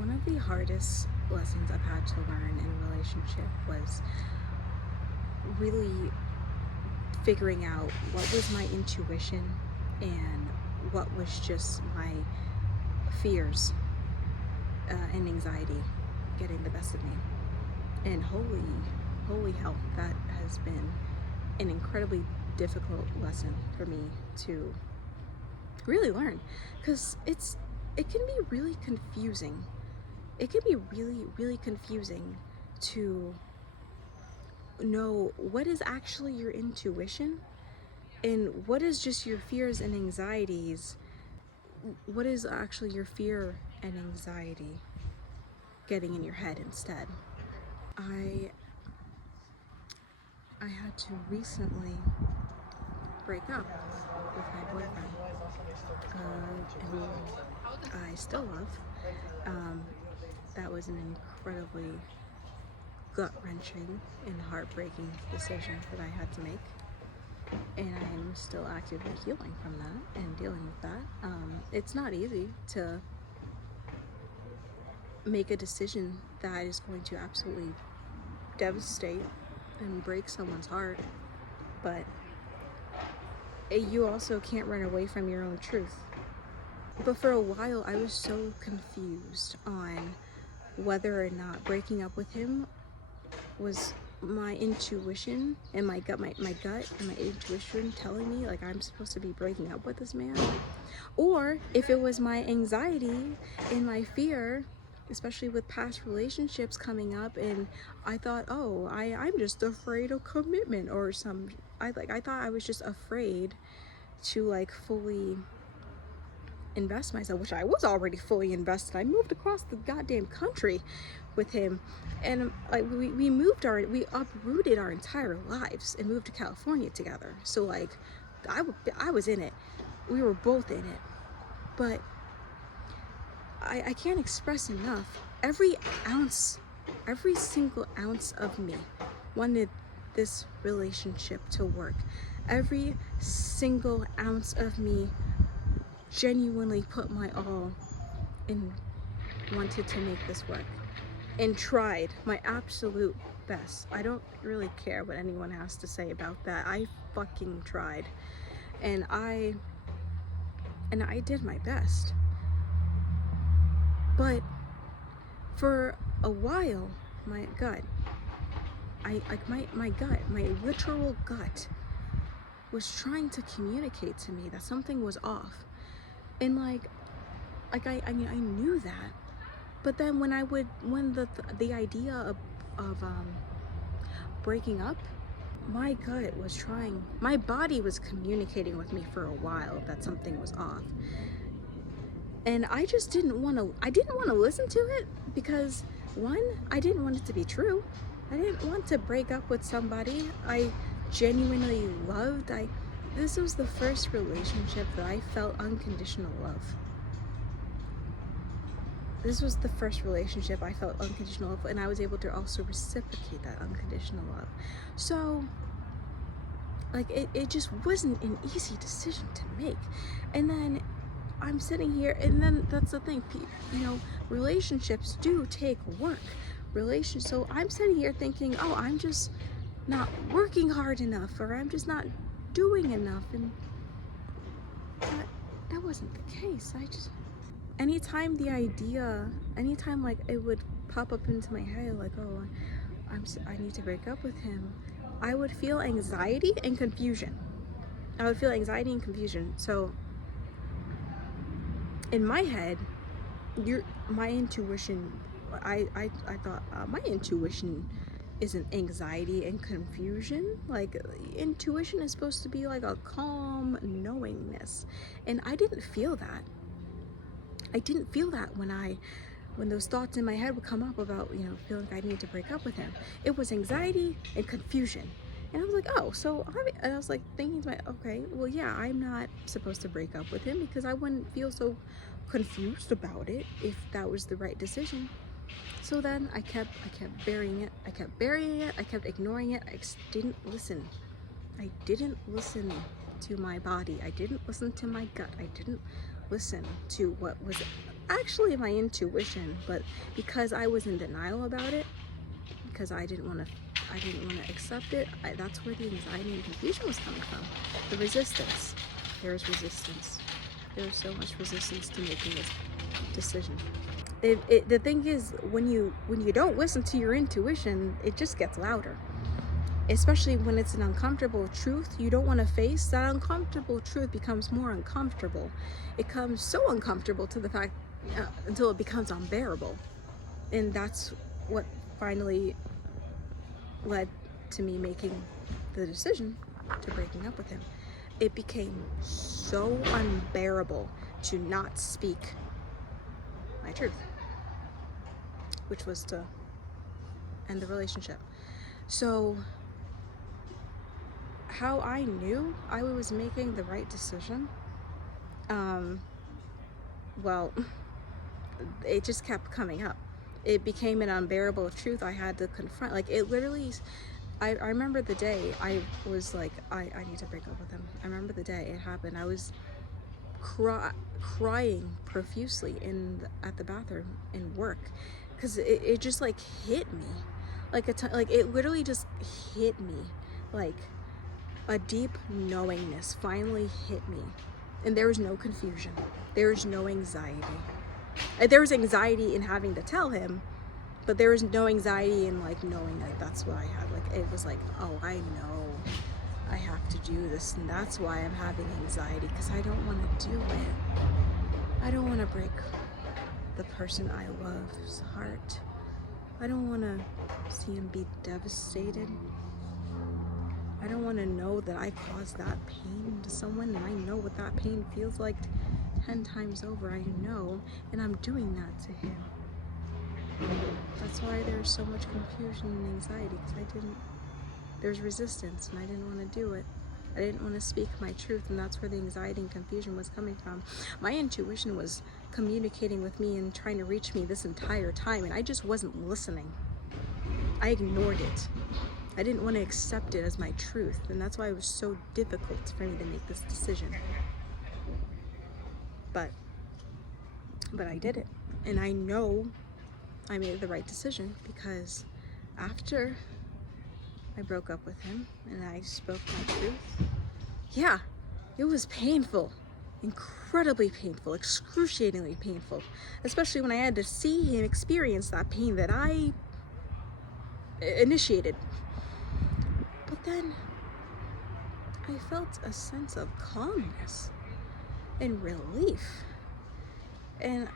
One of the hardest lessons I've had to learn in a relationship was really figuring out what was my intuition and what was just my fears and anxiety getting the best of me. And holy hell, that has been an incredibly difficult lesson for me to really learn, because it can be really confusing. It can be really confusing to know what is actually your intuition and what is just your fears and anxieties. What is actually your fear and anxiety getting in your head instead? I I had to recently break up with my boyfriend, who I still love. Um, that was an incredibly gut-wrenching and heartbreaking decision that I had to make, and I am still actively healing from that and dealing with that. It's not easy to make a decision that is going to absolutely devastate and break someone's heart, but you also can't run away from your own truth. But for a while, I was so confused on whether or not breaking up with him was my intuition and my gut and my intuition telling me like I'm supposed to be breaking up with this man, or if it was my anxiety and my fear, especially with past relationships coming up, and I thought, oh, I'm just afraid of commitment or some. I thought I was just afraid to like fully invest myself, which I was already fully invested. I moved across the goddamn country with him, and like we uprooted our entire lives and moved to California together. So like I was in it. We were both in it. But I can't express enough. Every single ounce of me wanted this relationship to work. Every single ounce of me genuinely put my all and wanted to make this work and tried my absolute best. I don't really care what anyone has to say about that. I fucking tried, and I did my best. But for a while, my gut, my literal gut was trying to communicate to me that something was off. And I mean, I knew that. But then when the idea of breaking up, my gut was trying, my body was communicating with me for a while that something was off. And I just didn't want to listen to it, because one, I didn't want it to be true. I didn't want to break up with somebody I genuinely loved. This was the first relationship that I felt unconditional love. This was the first relationship I felt unconditional love, and I was able to also reciprocate that unconditional love. So like it just wasn't an easy decision to make. And then I'm sitting here, and then that's the thing, relationships do take work. So I'm sitting here thinking, oh, I'm just not working hard enough, or I'm just not doing enough, and that wasn't the case. Anytime like it would pop up into my head, like, oh, I need to break up with him, I would feel anxiety and confusion. So in my head, my intuition, I thought my intuition isn't anxiety and confusion. Like, intuition is supposed to be like a calm knowingness, and I didn't feel that. When those thoughts in my head would come up about, feeling like I need to break up with him. It was anxiety and confusion. And I was like, oh, and I was like thinking to myself, okay, well, yeah, I'm not supposed to break up with him, because I wouldn't feel so confused about it if that was the right decision. So then I kept burying it. I kept ignoring it. Didn't listen. I didn't listen to my body. I didn't listen to my gut. I didn't listen to what was actually my intuition, but because I was in denial about it, because I didn't want to accept it, that's where the anxiety and confusion was coming from. The resistance. There was resistance. There was so much resistance to making this decision. The thing is, when you don't listen to your intuition, it just gets louder. Especially when it's an uncomfortable truth you don't want to face. That uncomfortable truth becomes more uncomfortable. It becomes so uncomfortable to the fact until it becomes unbearable. And that's what finally led to me making the decision to breaking up with him. It became so unbearable to not speak my truth, which was to end the relationship. So how I knew I was making the right decision, well, it just kept coming up. It became an unbearable truth I had to confront. Like, it literally, I remember the day I was like, I need to break up with him. I remember the day it happened. I was crying profusely at the bathroom in work, because it just like hit me, like it literally just hit me, like a deep knowingness finally hit me, and there was no confusion, there was no anxiety. There was anxiety in having to tell him, but there was no anxiety in like knowing like that's what I had. Like, it was like, oh, I know I have to do this, and that's why I'm having anxiety, because I don't want to do it. I don't want to break the person I love's heart. I don't want to see him be devastated. I don't want to know that I caused that pain to someone, and I know what that pain feels like 10 times over. I know, and I'm doing that to him. That's why there's so much confusion and anxiety, because there's resistance, and I didn't want to do it. I didn't want to speak my truth, and that's where the anxiety and confusion was coming from. My intuition was communicating with me and trying to reach me this entire time, and I just wasn't listening. I ignored it. I didn't want to accept it as my truth, and that's why it was so difficult for me to make this decision. But I did it, and I know I made the right decision, because after I broke up with him and I spoke my truth, yeah, it was painful, incredibly painful, excruciatingly painful, especially when I had to see him experience that pain that I initiated. But then I felt a sense of calmness and relief, and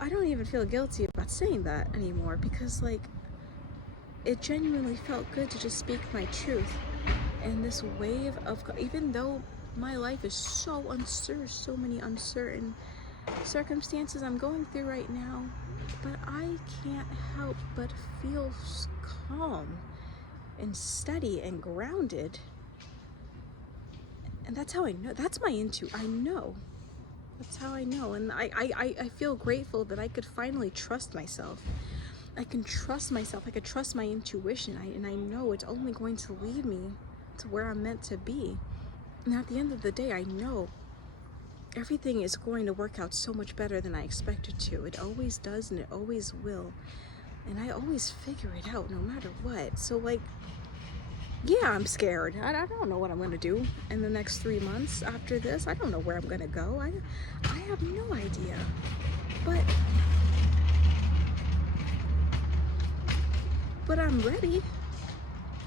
I don't even feel guilty about saying that anymore, because like, it genuinely felt good to just speak my truth. And this wave of, even though my life is so uncertain, so many uncertain circumstances I'm going through right now, but I can't help but feel calm and steady and grounded. And that's how I know. That's my I know. That's how I know. And I feel grateful that I could finally trust myself. I can trust myself. I could trust my intuition. And I know it's only going to lead me to where I'm meant to be. And at the end of the day, I know everything is going to work out so much better than I expected to. It always does, and it always will. And I always figure it out no matter what. So like, yeah, I'm scared. I don't know what I'm going to do in the next 3 months after this. I don't know where I'm going to go. I have no idea. But I'm ready.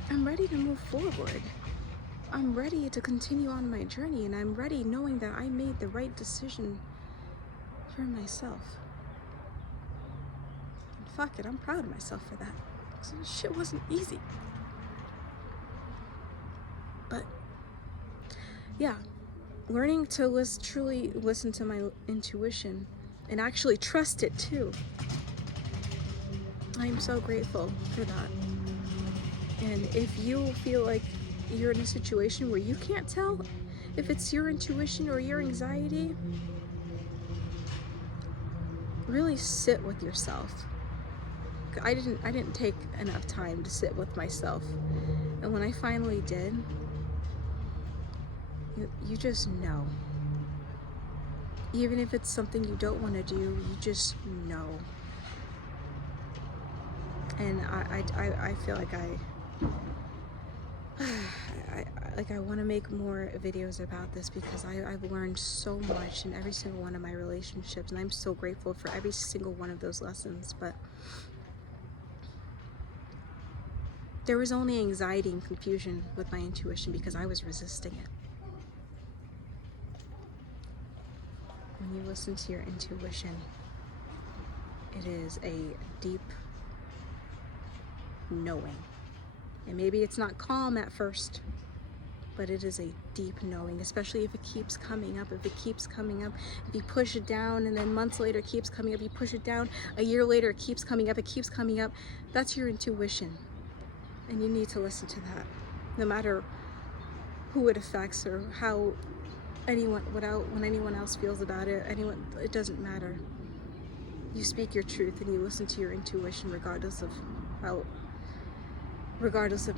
I'm ready to move forward. I'm ready to continue on my journey, and I'm ready knowing that I made the right decision for myself. And fuck it, I'm proud of myself for that. So this shit wasn't easy. But yeah, learning to truly listen to my intuition and actually trust it too. I am so grateful for that. And if you feel like you're in a situation where you can't tell if it's your intuition or your anxiety, really sit with yourself. I didn't take enough time to sit with myself, and when I finally did, you just know. Even if it's something you don't want to do, you just know. And I feel like I want to make more videos about this, because I've learned so much in every single one of my relationships, and I'm so grateful for every single one of those lessons. But there was only anxiety and confusion with my intuition because I was resisting it. When you listen to your intuition, it is a deep knowing. And maybe it's not calm at first, but it is a deep knowing, especially if it keeps coming up. If it keeps coming up, if you push it down and then months later it keeps coming up, you push it down, a year later it keeps coming up, that's your intuition. And you need to listen to that, no matter who it affects or how when anyone else feels about it. It doesn't matter. You speak your truth and you listen to your intuition, regardless of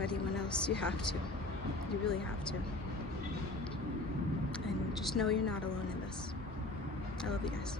anyone else. You have to. You really have to. And just know you're not alone in this. I love you guys.